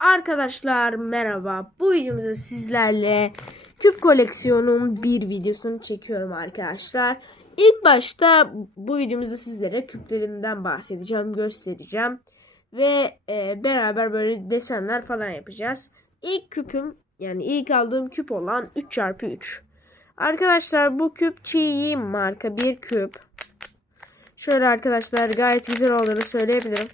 Arkadaşlar merhaba. Bu videomuzda sizlerle küp koleksiyonun bir videosunu çekiyorum arkadaşlar. İlk başta bu videomuzda sizlere küplerimden bahsedeceğim, göstereceğim. Ve e, beraber böyle desenler falan yapacağız. İlk küpüm yani ilk aldığım küp olan 3x3. Arkadaşlar bu küp Çiğ marka bir küp. Şöyle arkadaşlar gayet güzel olduğunu söyleyebilirim.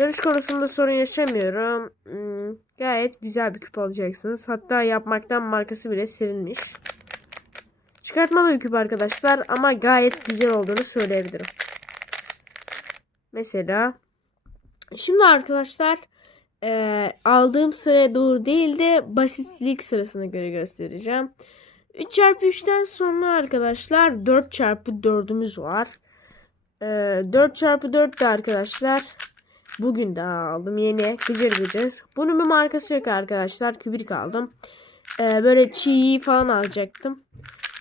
Dönüş konusunda sorun yaşamıyorum. Hmm, gayet güzel bir küp alacaksınız. Hatta yapmaktan markası bile silinmiş. Çıkartmalı bir küp arkadaşlar ama gayet güzel olduğunu söyleyebilirim. Mesela şimdi arkadaşlar e, aldığım sıraya doğru değil de basitlik sırasına göre göstereceğim. 3x3'ten sonra arkadaşlar 4x4'ümüz var. E, 4x4 de arkadaşlar Bugün daha aldım yeni gıcır gıcır. Bunun bir markası yok arkadaşlar. Kübrik aldım. Ee, böyle çiğ falan alacaktım.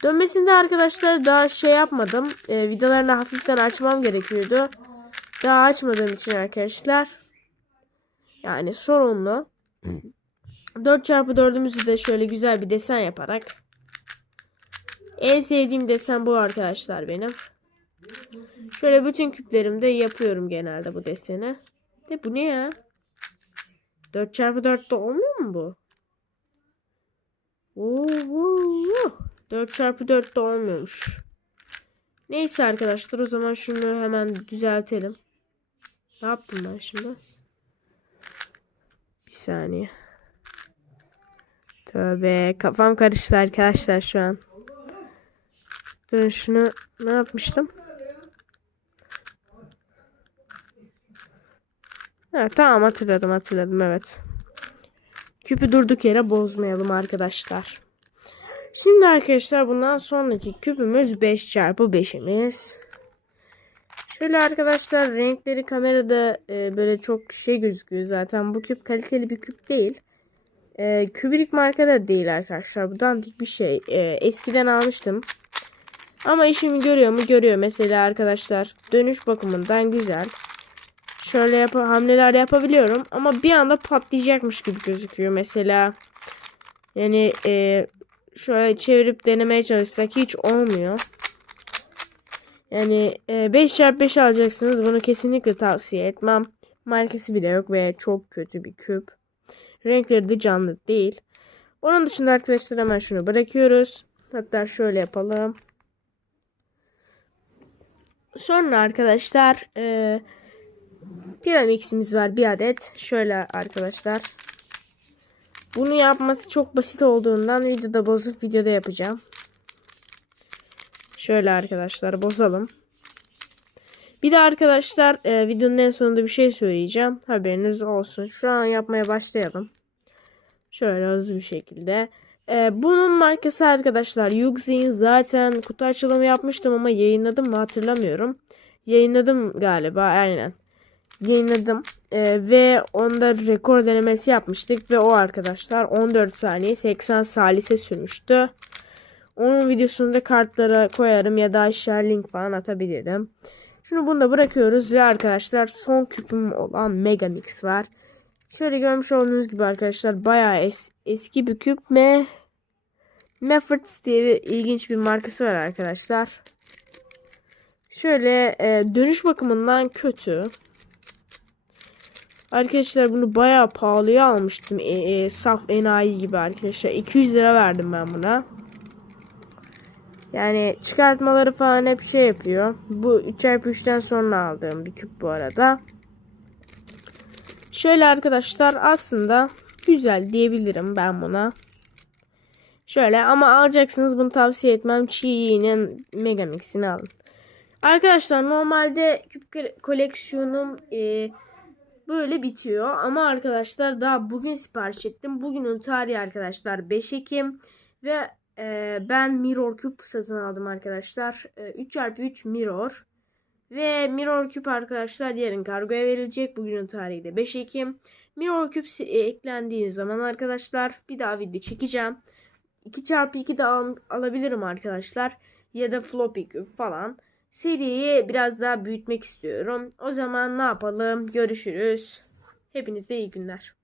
Dönmesinde arkadaşlar daha şey yapmadım. Ee, vidalarını hafiften açmam gerekiyordu. Daha açmadığım için arkadaşlar. Yani sorunlu. 4x4'ümüzü de şöyle güzel bir desen yaparak. En sevdiğim desen bu arkadaşlar benim. Şöyle bütün küplerimde yapıyorum genelde bu deseni. De bu ne ya? 4 çarpı 4 de olmuyor mu bu? Oo, 4 çarpı 4 de olmuyormuş. Neyse arkadaşlar o zaman şunu hemen düzeltelim. Ne yaptım ben şimdi? Bir saniye. Tövbe kafam karıştı arkadaşlar şu an. Durun şunu ne yapmıştım? Evet tamam hatırladım hatırladım evet. Küpü durduk yere bozmayalım arkadaşlar. Şimdi arkadaşlar bundan sonraki küpümüz 5x5'imiz. Şöyle arkadaşlar renkleri kamerada e, böyle çok şey gözüküyor zaten. Bu küp kaliteli bir küp değil. E, Kubrick markada değil arkadaşlar. Bu dandik bir şey. E, eskiden almıştım. Ama işimi görüyor mu? Görüyor. Mesela arkadaşlar dönüş bakımından güzel şöyle yap hamleler yapabiliyorum ama bir anda patlayacakmış gibi gözüküyor mesela. Yani e, şöyle çevirip denemeye çalışsak hiç olmuyor. Yani e, 5x5 alacaksınız. Bunu kesinlikle tavsiye etmem. Markası bile yok ve çok kötü bir küp. Renkleri de canlı değil. Onun dışında arkadaşlar hemen şunu bırakıyoruz. Hatta şöyle yapalım. Sonra arkadaşlar eee Piramix'imiz var bir adet. Şöyle arkadaşlar. Bunu yapması çok basit olduğundan videoda bozup videoda yapacağım. Şöyle arkadaşlar bozalım. Bir de arkadaşlar e, videonun en sonunda bir şey söyleyeceğim. Haberiniz olsun. Şu an yapmaya başlayalım. Şöyle hızlı bir şekilde. E, bunun markası arkadaşlar Yuxin. Zaten kutu açılımı yapmıştım ama yayınladım mı hatırlamıyorum. Yayınladım galiba aynen yayınladım. Ee, ve onda rekor denemesi yapmıştık. Ve o arkadaşlar 14 saniye 80 salise sürmüştü. Onun videosunu da kartlara koyarım ya da aşağı link falan atabilirim. Şimdi bunu da bırakıyoruz ve arkadaşlar son küpüm olan Megamix var. Şöyle görmüş olduğunuz gibi arkadaşlar bayağı es eski bir küp. Me Meffords diye bir ilginç bir markası var arkadaşlar. Şöyle e, dönüş bakımından kötü. Arkadaşlar bunu bayağı pahalıya almıştım. E, e, saf enayi gibi arkadaşlar. 200 lira verdim ben buna. Yani çıkartmaları falan hep şey yapıyor. Bu 3x3'ten sonra aldığım bir küp bu arada. Şöyle arkadaşlar aslında güzel diyebilirim ben buna. Şöyle ama alacaksınız bunu tavsiye etmem. Chii'nin Megamix'ini alın. Arkadaşlar normalde küp koleksiyonum e, böyle bitiyor. Ama arkadaşlar daha bugün sipariş ettim. Bugünün tarihi arkadaşlar 5 Ekim ve e, ben Mirror Cube satın aldım arkadaşlar. E, 3x3 Mirror. Ve Mirror Cube arkadaşlar yarın kargoya verilecek. Bugünün tarihi de 5 Ekim. Mirror Cube eklendiği zaman arkadaşlar bir daha video çekeceğim. 2x2 de al alabilirim arkadaşlar. Ya da floppy cube falan seriyi biraz daha büyütmek istiyorum. O zaman ne yapalım? Görüşürüz. Hepinize iyi günler.